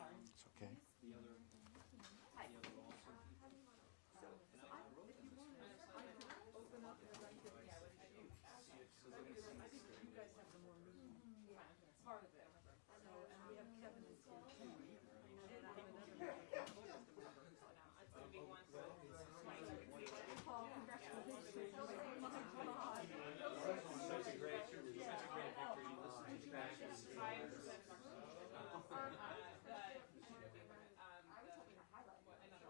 sorry. It's okay. The other law school people. And I wrote them this morning. Open up the right to So they're going to see I think you guys have the more part of it. So, and we have Kevin and Sue too. And I have another member. It's going to be one for Paul, congratulations. Oh my God. Such a great victory. Listening back and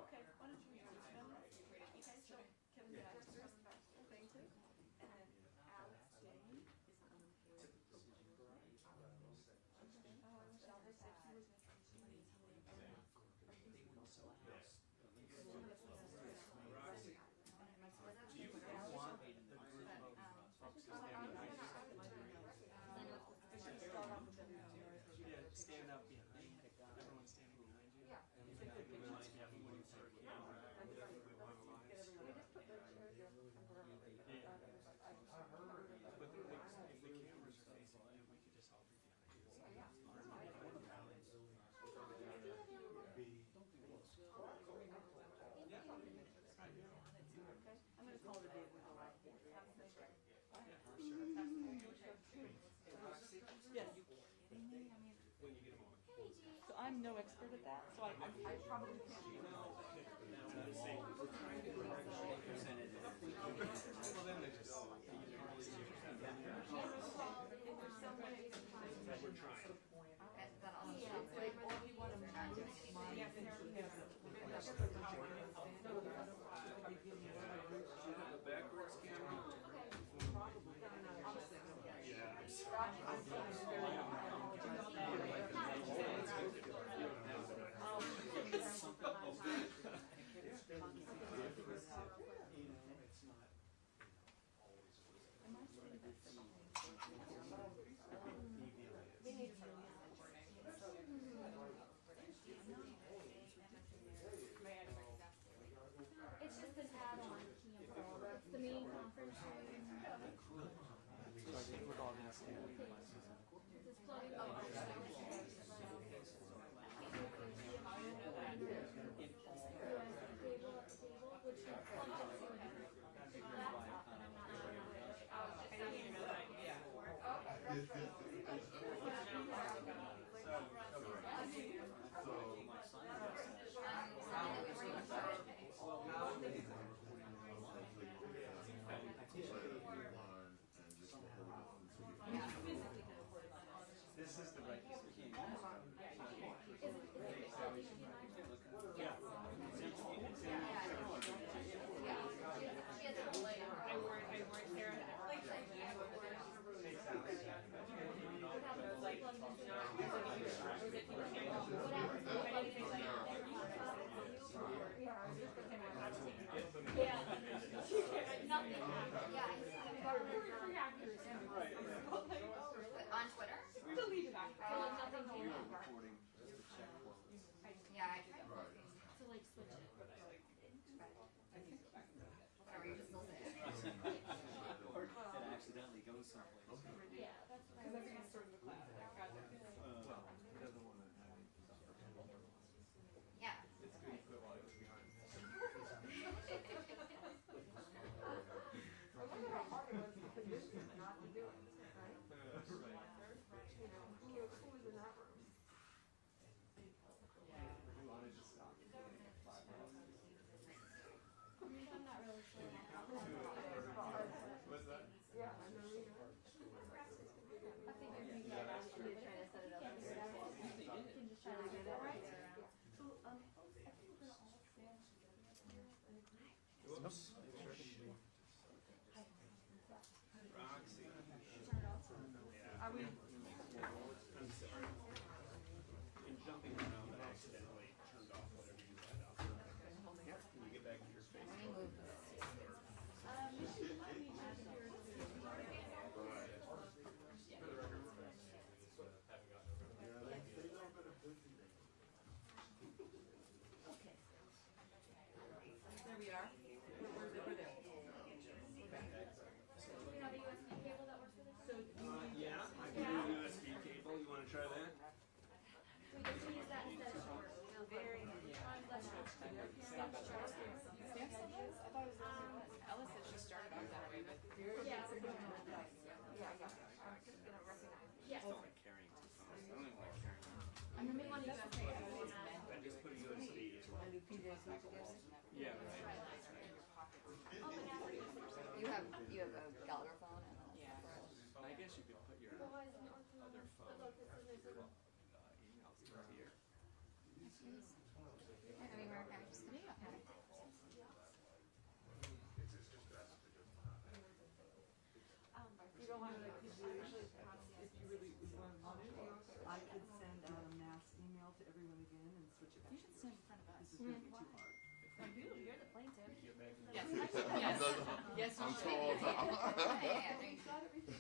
Okay, why don't you introduce them? Okay, so Kevin Baxter, thank you. And then Alex Jane is unemployed. Oh, Michelle, her said she was stand up behind everyone standing behind you. yeah. And take the pictures together when you start camera. But if the cameras are facing you, we could just all be behind you. I'm going to call it a day with the light. Yes. So I'm no expert at that, so I probably can't. Well, then they just. We're trying. backwards camera. It's just an add-on camera. It's the main conference room. So I think with all this, Just plugging up our cable, which is plugged into a laptop, and I'm not sure which. I was just saying that. This is the right piece of Is it yeah. I weren't there. On Twitter? Delete that. Nothing You're here. recording just to check quotes. Yeah, I do that. To like switch it. Whatever, you just still say it. Or it accidentally goes someplace. Yeah, that's what I was Everything's stored in the cloud. Well, the other one that had Yeah. it's good to put while it was behind. I wonder how hard it was to convince him not to do it, right? You know, who was in that room? You wanted to stop. I'm not really sure. What's that? Yeah, I know you know. I think you're trying to set it up. You can just try to get it right. So, I think we're all stand Whoops. Roxy. Turn it off. Are we I'm gonna make one of you guys. I just put a USB. Yeah, right. You have a Gallagher phone and I guess you could put your other phone emails up here. I mean, we're kind of just gonna go. You don't want to, if you really want to, I could send out a mass email to everyone again and switch it back. You should stand in front of us. This is gonna be too hard. You're the plaintiff. Get back in Yes. Yes, I'm told.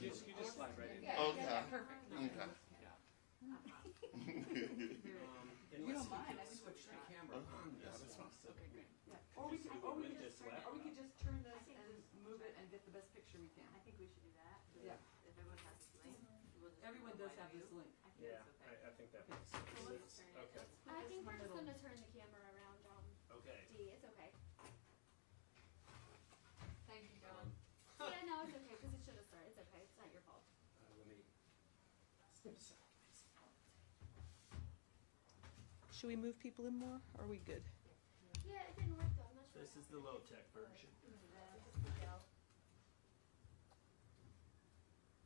You just slide right in. Okay. Perfect. Okay. Unless you could switch the camera on this one. Or we could, or we could Just just, left. or we could just turn this and move it and get the best picture we can. I think we should do that. Yeah. If everyone has this link. Everyone does have this link. Yeah, I think that makes sense. Okay. I think we're just gonna turn the camera around, Okay. D. It's okay. Thank you, John. Yeah, no, it's okay, because it should have started. It's okay. It's not your fault. Let me step aside, please. Should we move people in more? Or are we good? Yeah, it didn't work though. I'm not sure. This is the low-tech version.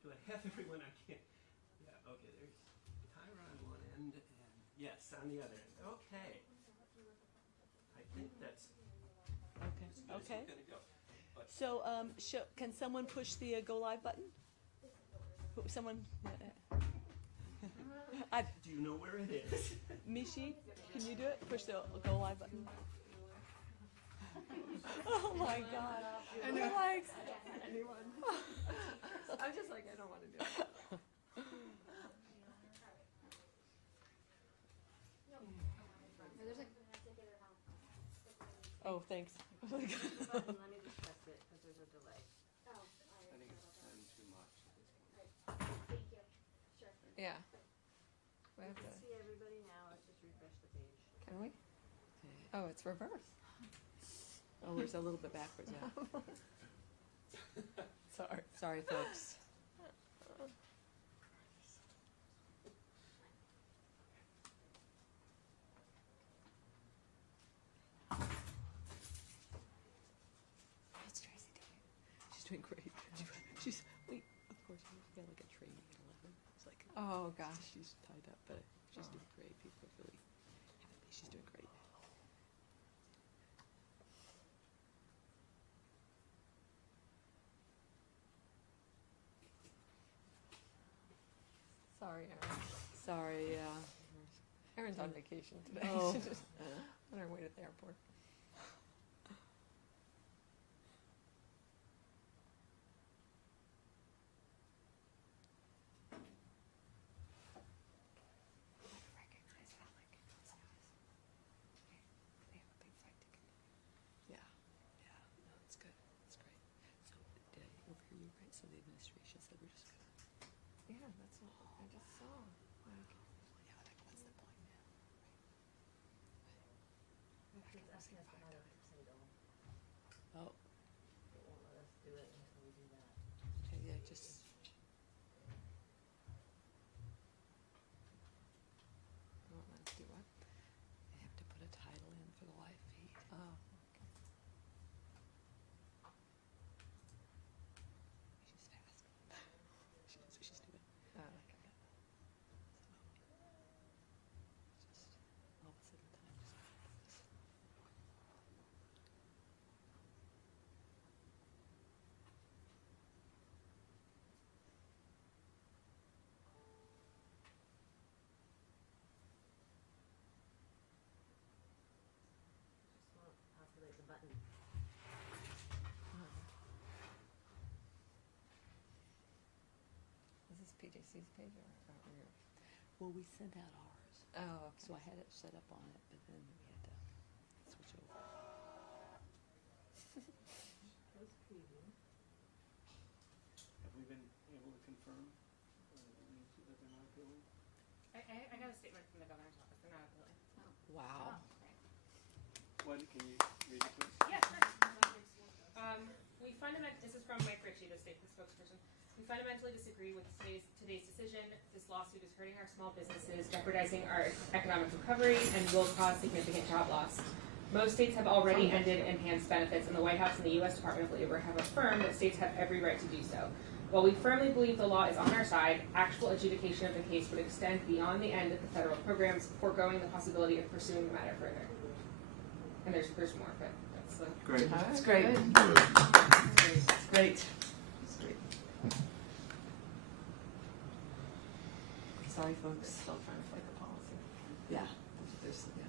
Do I have everyone I can? Yeah, okay, there's Tyra on one end and yes, on the other end. Okay. I think that's Okay. as good as Okay. we're gonna go. But So, can someone push the go live button? Someone? do you know where it is? Mishi, can you do it? Push the go live button. Oh my God! And you're like, Anyone? I'm just like, I don't want to do it. There's like oh, thanks. Let me just press it, because there's a delay. Oh, I think it's too much at this point. thank you. Sure. yeah. We have to. See everybody now. Let's just refresh the page. Can we? Oh, it's reverse. Oh, it's a little bit backwards. Yeah. Sorry, folks. How's Tracy doing? She's doing great. She's wait. Of course, she got like a training at 11. It's like Oh gosh. she's tied up, but she's doing great. People are really happy. She's doing great. Sorry, Erin. Sorry. Erin's on vacation today. Oh. She's just on her way to the airport. Yeah. Yeah. No, it's good. It's great. So did I overhear you right? So the administration said we're just gonna. Yeah, that's what I just saw. Like, Yeah, like what's the point now? It's asking us to add a recital. Oh, It won't let us do it until we do that. okay. Yeah, just. I don't know how to do what. I have to put a title in for the live feed. Oh, She's fast. She knows what she's doing. okay. Oh, okay. Just all of a sudden time just. Just won't populate the button. Is this PJC's page or yours? Well, we sent out ours, Oh, okay. so I had it set up on it, but then we had to switch over. Let's preview. Have we been able to confirm that they're not appealing? I got a statement from the governor's office. They're not appealing. Wow. What, can you read it please? Yeah, sure. We fundamentally, this is from Mike Ritchie, the state spokesperson. We fundamentally disagree with today's decision. This lawsuit is hurting our small businesses, jeopardizing our economic recovery, and will cause significant job loss. Most states have already ended enhanced benefits, and the White House and the U.S. Department of Labor have affirmed that states have every right to do so. While we firmly believe the law is on our side, actual adjudication of the case would extend beyond the end of the federal programs, foregoing the possibility of pursuing the matter further. And there's more, but that's the... Great. That's great. Great. Sorry, folks. Still trying to fight the policy. Yeah. There's, yeah.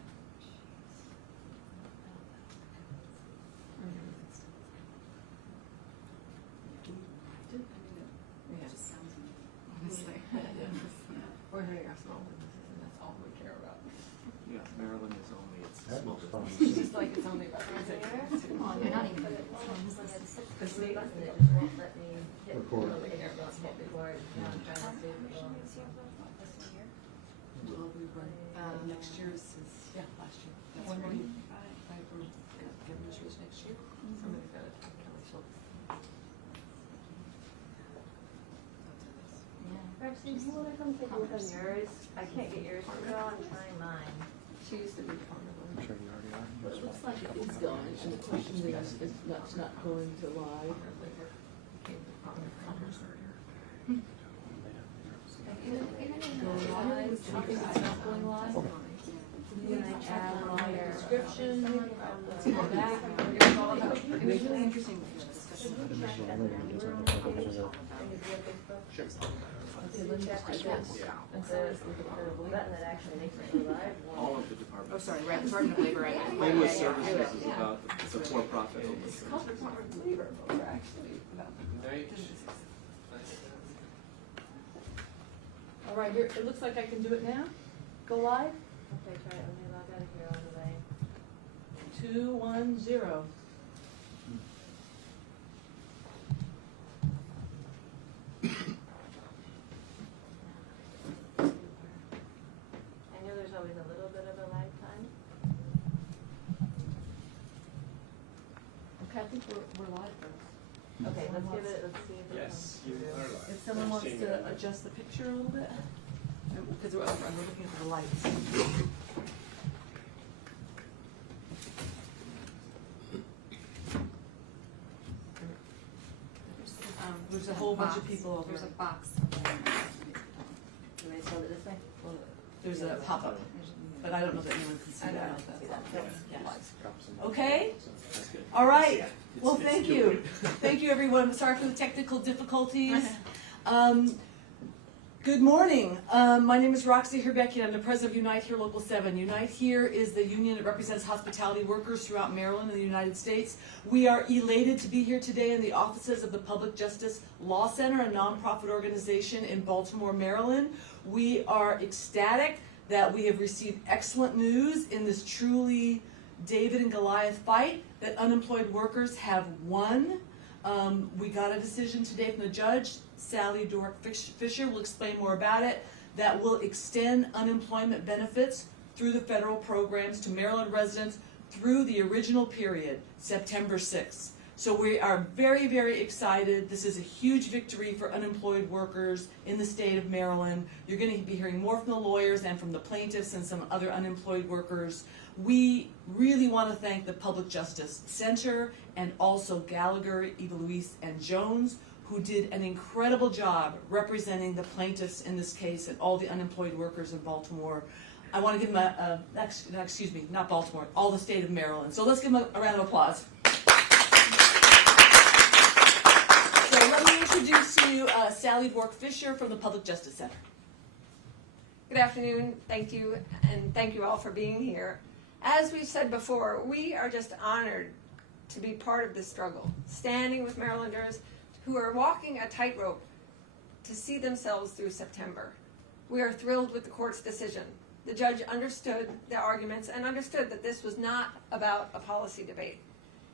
It just sounds honestly. We're hitting our small businesses, and that's all we care about. Yeah, Maryland is only its small It's business. just like it's only about music. Oh, you're not even put it, it's like a six The state- button that just won't let me hit Record. the button before, now I'm trying to save it all. Well, we run, next year's is, last year. That's When right. we- Governor's race next year. Somebody's got it. Kelly Schultz. Actually, do you wanna come take a look on yours? I can't get yours to go, I'm trying mine. She used to be fond of them. Sure you already are. But it looks like it is going, and the question is that's not going to live. Became the Department of Commerce. Going live, do you think it's not going live? Can I add on there? Description. Let's go back. It was really interesting when we were discussing. Okay, let me just do this. And so it's the Department of Button Labor. that actually makes it go live. All of the departments. Oh, sorry, right, Department of Labor, I meant. Homeless services is about the for-profit homeless It's called services. Department of Labor, but we're actually about. All right, here, it looks like I can do it now. Go live. Okay, try it, let me log out of here all the way. 210. I know there's always a little bit of a lag time. Okay, I think we're live, folks. Okay, let's give it, let's see if it comes Yes, you through. are live. If someone wants to adjust the picture a little bit, because we're looking at the lights. There's a whole bunch of people over. There's a box. You want me to hold it this way? Well, there's a pop-up, but I don't know that anyone can see that. See that? Yeah. Okay, all right, well, thank you. Thank you, everyone, sorry for the technical difficulties. Good morning, my name is Roxy Herbecky, I'm the president of Unite Here Local 7. Unite Here is the union that represents hospitality workers throughout Maryland and the United States. We are elated to be here today in the offices of the Public Justice Law Center, a nonprofit organization in Baltimore, Maryland. We are ecstatic that we have received excellent news in this truly David and Goliath fight, that unemployed workers have won. We got a decision today from the judge, Sally Dork Fisher will explain more about it, that will extend unemployment benefits through the federal programs to Maryland residents through the original period, September 6th. So we are very, very excited. This is a huge victory for unemployed workers in the state of Maryland. You're going to be hearing more from the lawyers and from the plaintiffs and some other unemployed workers. We really want to thank the Public Justice Center and also Gallagher, Eva Louise, and Jones, who did an incredible job representing the plaintiffs in this case and all the unemployed workers in Baltimore. I want to give them excuse me, not Baltimore, all the state of Maryland. So let's give them a round of applause. So let me introduce to you Sally Dork Fisher from the Public Justice Center. Good afternoon, thank you, and thank you all for being here. As we've said before, we are just honored to be part of this struggle, standing with Marylanders who are walking a tightrope to see themselves through September. We are thrilled with the court's decision. The judge understood the arguments and understood that this was not about a policy debate.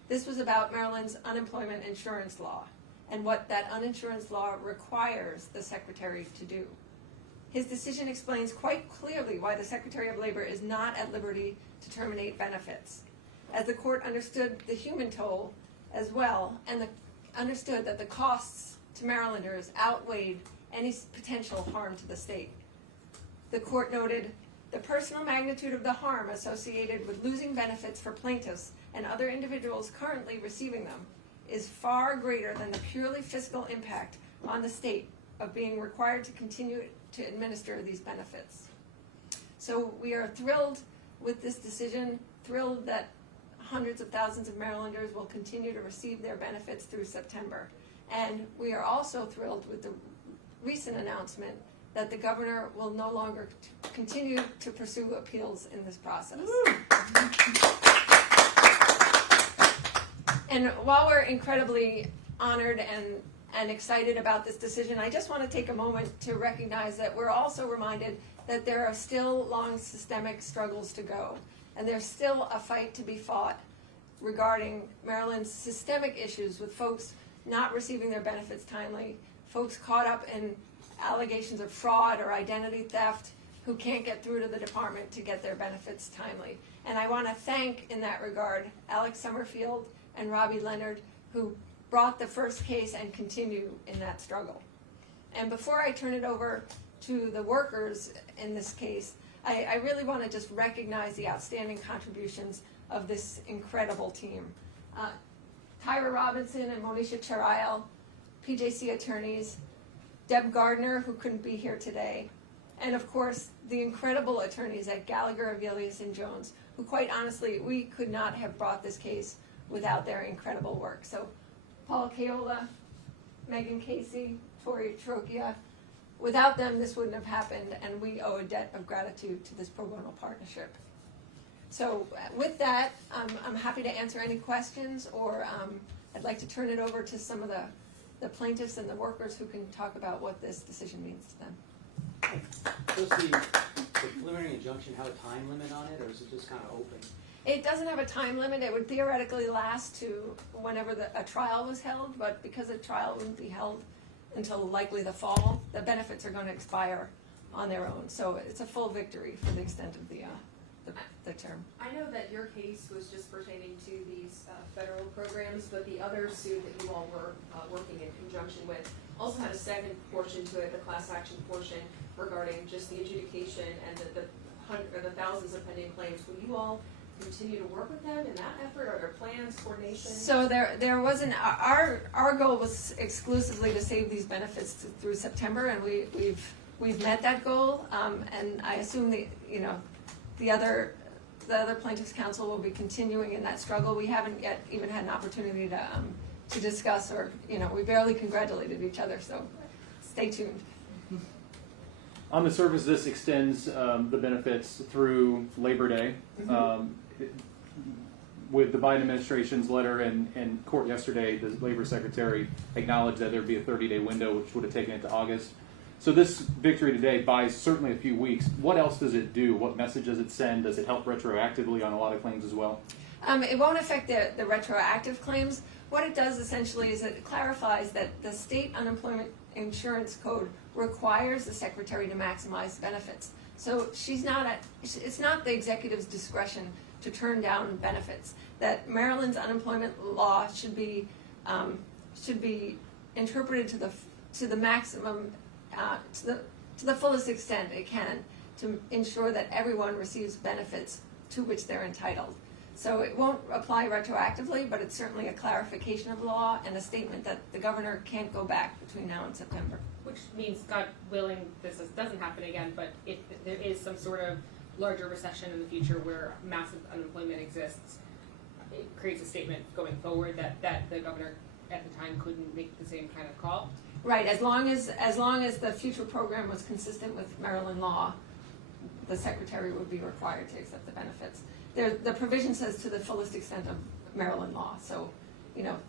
This was about Maryland's unemployment insurance law and what that uninsurance law requires the Secretary to do. His decision explains quite clearly why the Secretary of Labor is not at liberty to terminate benefits, as the court understood the human toll as well and understood that the costs to Marylanders outweighed any potential harm to the state. The court noted, the personal magnitude of the harm associated with losing benefits for plaintiffs and other individuals currently receiving them is far greater than the purely fiscal impact on the state of being required to continue to administer these benefits. So we are thrilled with this decision, thrilled that hundreds of thousands of Marylanders will continue to receive their benefits through September. And we are also thrilled with the recent announcement that the governor will no longer continue to pursue appeals in this process. And while we're incredibly honored and excited about this decision, I just want to take a moment to recognize that we're also reminded that there are still long systemic struggles to go. And there's still a fight to be fought regarding Maryland's systemic issues with folks not receiving their benefits timely, folks caught up in allegations of fraud or identity theft who can't get through to the department to get their benefits timely. And I want to thank, in that regard, Alex Summerfield and Robbie Leonard, who brought the first case and continue in that struggle. And before I turn it over to the workers in this case, I really want to just recognize the outstanding contributions of this incredible team. Tyra Robinson and Monisha Charail, PJC attorneys, Deb Gardner, who couldn't be here today, and of course, the incredible attorneys at Gallagher, Avelius, and Jones, who quite honestly, we could not have brought this case without their incredible work. So, Paul Caola, Megan Casey, Tori Trocchia, without them, this wouldn't have happened, and we owe a debt of gratitude to this pro bono partnership. So with that, I'm happy to answer any questions, or I'd like to turn it over to some of the plaintiffs and the workers who can talk about what this decision means to them. Does the preliminary injunction have a time limit on it, or is it just kind of open? It doesn't have a time limit. It would theoretically last to whenever a trial was held, but because a trial wouldn't be held until likely the fall, the benefits are going to expire on their own. So it's a full victory for the extent of the term. I know that your case was just pertaining to these federal programs, but the other suit that you all were working in conjunction with also had a second portion to it, the class action portion, regarding just the adjudication and the thousands of pending claims. Will you all continue to work with them in that effort? Are there plans, coordination? So there wasn't, our goal was exclusively to save these benefits through September, and we've met that goal, and I assume the other plaintiffs' counsel will be continuing in that struggle. We haven't yet even had an opportunity to discuss, or we barely congratulated each other, so stay tuned. On the surface, this extends the benefits through Labor Day. With the Biden administration's letter and court yesterday, the Labor Secretary acknowledged that there would be a 30-day window, which would have taken it to August. So this victory today buys certainly a few weeks. What else does it do? What message does it send? Does it help retroactively on a lot of claims as well? It won't affect the retroactive claims. What it does essentially is it clarifies that the state unemployment insurance code requires the secretary to maximize benefits. So it's not the executive's discretion to turn down benefits. That Maryland's unemployment law should be interpreted to the maximum, to the fullest extent it can, to ensure that everyone receives benefits to which they're entitled. So it won't apply retroactively, but it's certainly a clarification of the law and a statement that the governor can't go back between now and September. Which means, God willing, this doesn't happen again, but if there is some sort of larger recession in the future where massive unemployment exists, it creates a statement going forward that the governor at the time couldn't make the same kind of call. Right, as long as the future program was consistent with Maryland law, the secretary would be required to accept the benefits. The provision says to the fullest extent of Maryland law. So,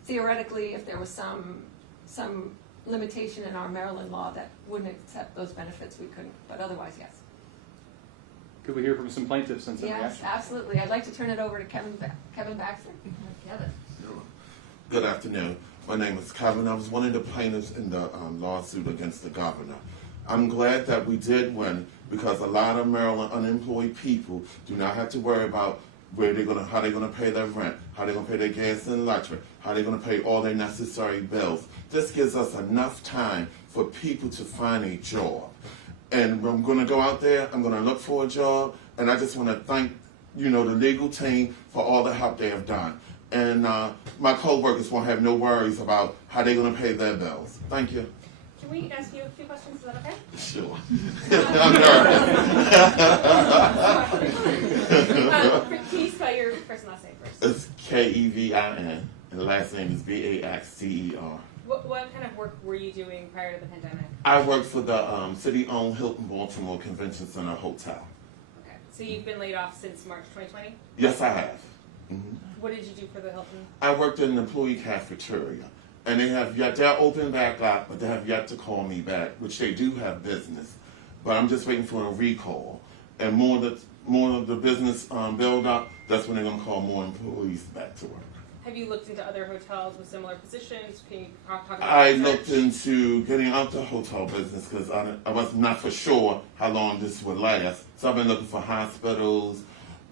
theoretically, if there was some limitation in our Maryland law that wouldn't accept those benefits, we couldn't. But otherwise, yes. Could we hear from some plaintiffs and some Yes, reaction? absolutely. I'd like to turn it over to Kevin Baxter. Kevin. Good afternoon. My name is Kevin. I was one of the plaintiffs in the lawsuit against the governor. I'm glad that we did win, because a lot of Maryland unemployed people do not have to worry about how they're gonna pay their rent. how they're going to pay their gas and electric, how they're going to pay all their necessary bills. This gives us enough time for people to find a job. And I'm going to go out there, I'm going to look for a job, and I just want to thank, the legal team for all the help they have done. And my co-workers won't have no worries about how they're going to pay their bills. Thank you. Can we ask you a few questions? Is that okay? Sure. I'm nervous. Can you spell your first and last name first? It's Kevin, and the last name is Baxter. What kind of work were you doing prior to the pandemic? I worked for the city-owned Hilton Baltimore Convention Center Hotel. Okay, so you've been laid off since March 2020? Yes, I have. Mm-hmm. What did you do for the Hilton? I worked in an employee cafeteria, and they're open back up, but they have yet to call me back, which they do have business. But I'm just waiting for a recall. And more of the business build up, that's when they're going to call more employees back to work. Have you looked into other hotels with similar positions? Can you talk about I that? looked into getting out the hotel business because I was not for sure how long this would last. So I've been looking for hospitals,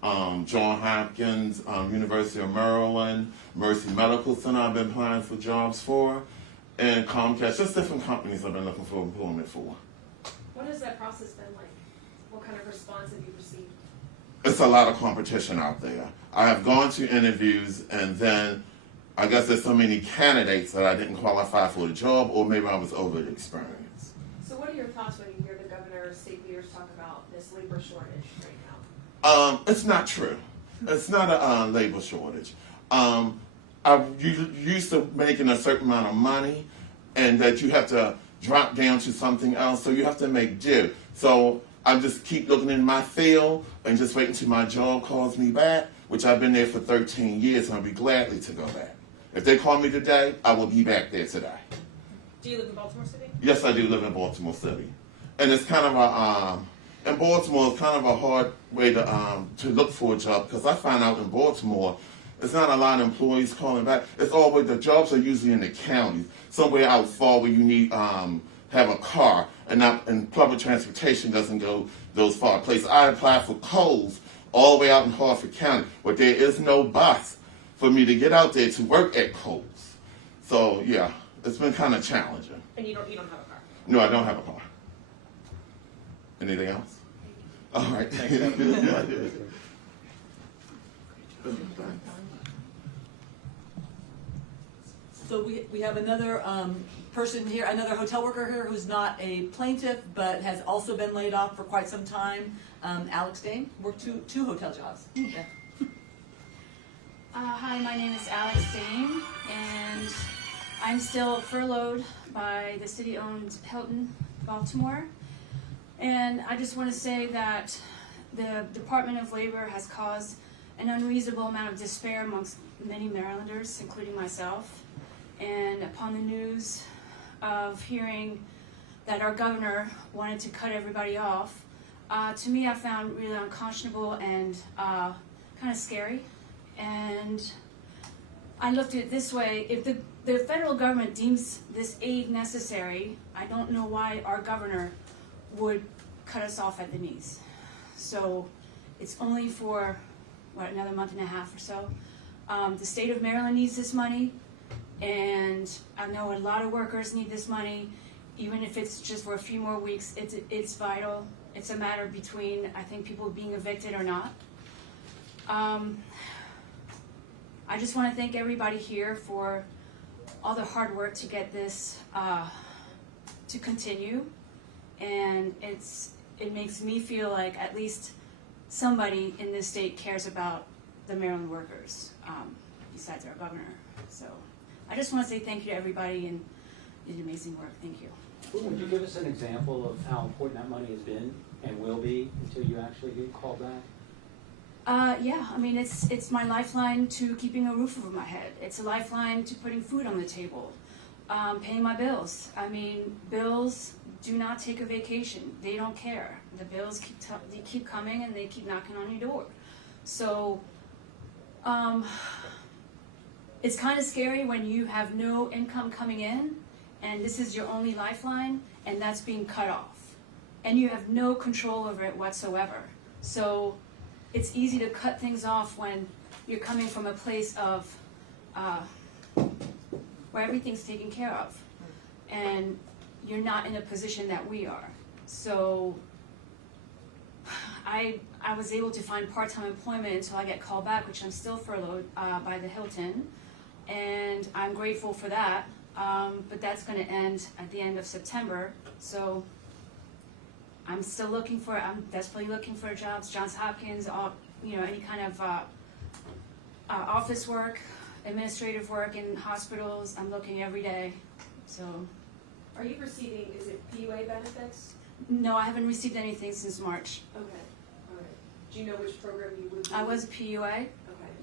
Johns Hopkins, University of Maryland, Mercy Medical Center I've been applying for jobs for, and Comcast, just different companies I've been looking for employment for. What has that process been like? What kind of response have you received? It's a lot of competition out there. I have gone to interviews, and then I guess there's so many candidates that I didn't qualify for the job, or maybe I was over the experience. So what are your thoughts when you hear the governor or state leaders talk about this labor shortage right now? It's not true. It's not a labor shortage. I'm used to making a certain amount of money, and that you have to drop down to something else, so you have to make do. So I just keep looking in my field and just waiting till my job calls me back, which I've been there for 13 years, and I'll be gladly to go back. If they call me today, I will be back there today. Do you live in Baltimore City? Yes, I do live in Baltimore City. And it's kind of in Baltimore, it's kind of a hard way to look for a job, because I find out in Baltimore, there's not a lot of employees calling back. It's always, the jobs are usually in the counties, somewhere out far where you need have a car, and public transportation doesn't go those far places. I applied for Coles all the way out in Harford County, but there is no bus for me to get out there to work at Coles. So yeah, it's been kind of challenging. And you don't have a car? No, I don't have a car. Anything else? All right. So we have another person here, another hotel worker here who's not a plaintiff but has also been laid off for quite some time. Alex Dane worked two hotel jobs. Yeah. Hi, my name is Alex Dane, and I'm still furloughed by the city-owned Hilton Baltimore. And I just want to say that the Department of Labor has caused an unreasonable amount of despair amongst many Marylanders, including myself. And upon the news of hearing that our governor wanted to cut everybody off, to me I found really unconscionable and kind of scary. And I looked at it this way: if the federal government deems this aid necessary, I don't know why our governor would cut us off at the knees. So it's only for, another month and a half or so. The state of Maryland needs this money, and I know a lot of workers need this money, even if it's just for a few more weeks. It's vital. It's a matter between, I think, people being evicted or not. I just want to thank everybody here for all the hard work to get this to continue, and it makes me feel like at least somebody in this state cares about the Maryland workers, besides our governor. So I just want to say thank you to everybody, and you did amazing work. Thank you. Would you give us an example of how important that money has been and will be until you actually get called back? Yeah, I mean, it's my lifeline to keeping a roof over my head. It's a lifeline to putting food on the table, paying my bills. I mean, bills do not take a vacation. They don't care. The bills keep coming, and they keep knocking on your door. So it's kind of scary when you have no income coming in, and this is your only lifeline, and that's being cut off. And you have no control over it whatsoever. So it's easy to cut things off when you're coming from a place of where everything's taken care of, and you're not in a position that we are. So I was able to find part-time employment until I get called back, which I'm still furloughed by the Hilton, and I'm grateful for that. But that's going to end at the end of September, so I'm still looking for. I'm desperately looking for jobs. Johns Hopkins, any kind of office work, administrative work in hospitals. I'm looking every day. So, Are you receiving, is it PUA benefits? no, I haven't received anything since March. Okay, all right. Do you know which program you would be? I was a PUA. Okay.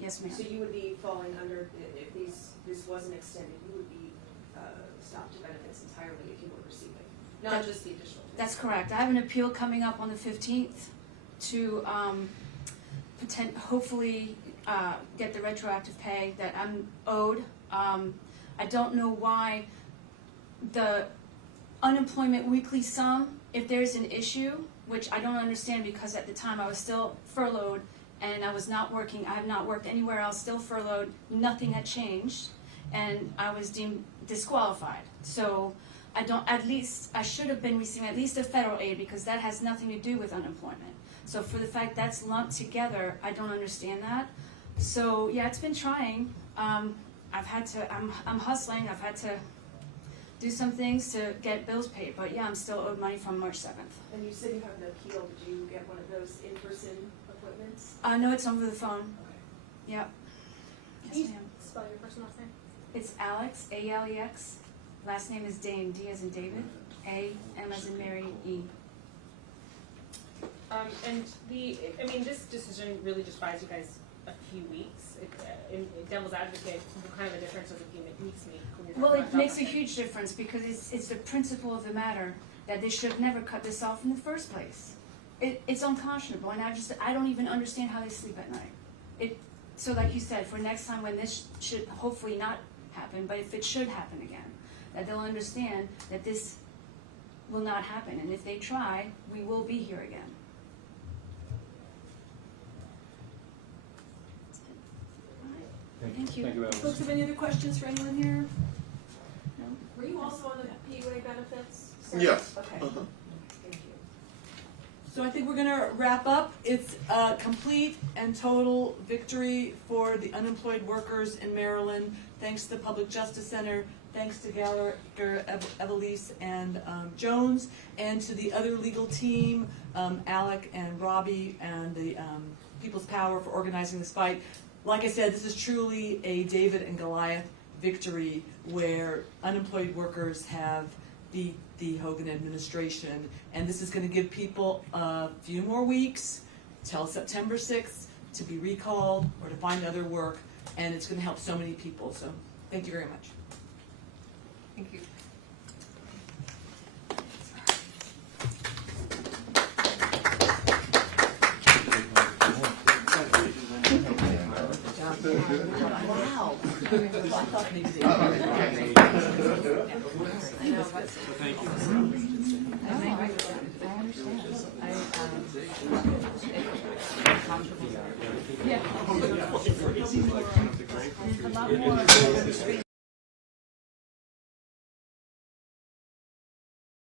Yes, ma'am. So you would be falling under, if this wasn't extended, you would be stopped to benefits entirely if you were receiving, not just the additional. That's correct. I have an appeal coming up on the 15th to hopefully get the retroactive pay that I'm owed. I don't know why the unemployment weekly sum, if there's an issue, which I don't understand because at the time I was still furloughed and I was not working. I have not worked anywhere else, still furloughed. Nothing had changed, and I was deemed disqualified. So I should have been receiving at least a federal aid because that has nothing to do with unemployment. So for the fact that's lumped together, I don't understand that. So yeah, it's been trying. I'm hustling. I've had to do some things to get bills paid, but yeah, I'm still owed money from March 7th. And you said you have an appeal. Did you get one of those in-person appointments? No, it's over the phone. Yep. Can you Yes, ma'am. spell your first and last name? It's Alex, A-L-E-X. Last name is Dane, D as in David, A, M as in Mary, E. And this decision really just buys you guys a few weeks. In devil's advocate, what kind of a difference does a few weeks make? When you're Well, talking it about makes job a hunting? huge difference because it's the principle of the matter that they should have never cut this off in the first place. It's unconscionable, and I don't even understand how they sleep at night. So like you said, for next time when this should hopefully not happen, but if it should happen again, that they'll understand that this will not happen, and if they try, we will be here again. Thank you. Thank you, Alex. Folks, have any other questions for anyone here? No? Were you also on the PUA benefits? Yes. Okay. Uh-huh. Thank you. So I think we're gonna wrap up. It's a complete and total victory for the unemployed workers in Maryland. Thanks to the Public Justice Center, thanks to Gallagher, Evelise, and Jones, and to the other legal team, Alec and Robbie, and the People's Power for organizing this fight. Like I said, this is truly a David and Goliath victory where unemployed workers have beat the Hogan administration, and this is going to give people a few more weeks till September 6th to be recalled or to find other work, and it's going to help so many people. So thank you very much. Thank you. Wow. I thought maybe they Thank you. I understand. Yeah. A lot more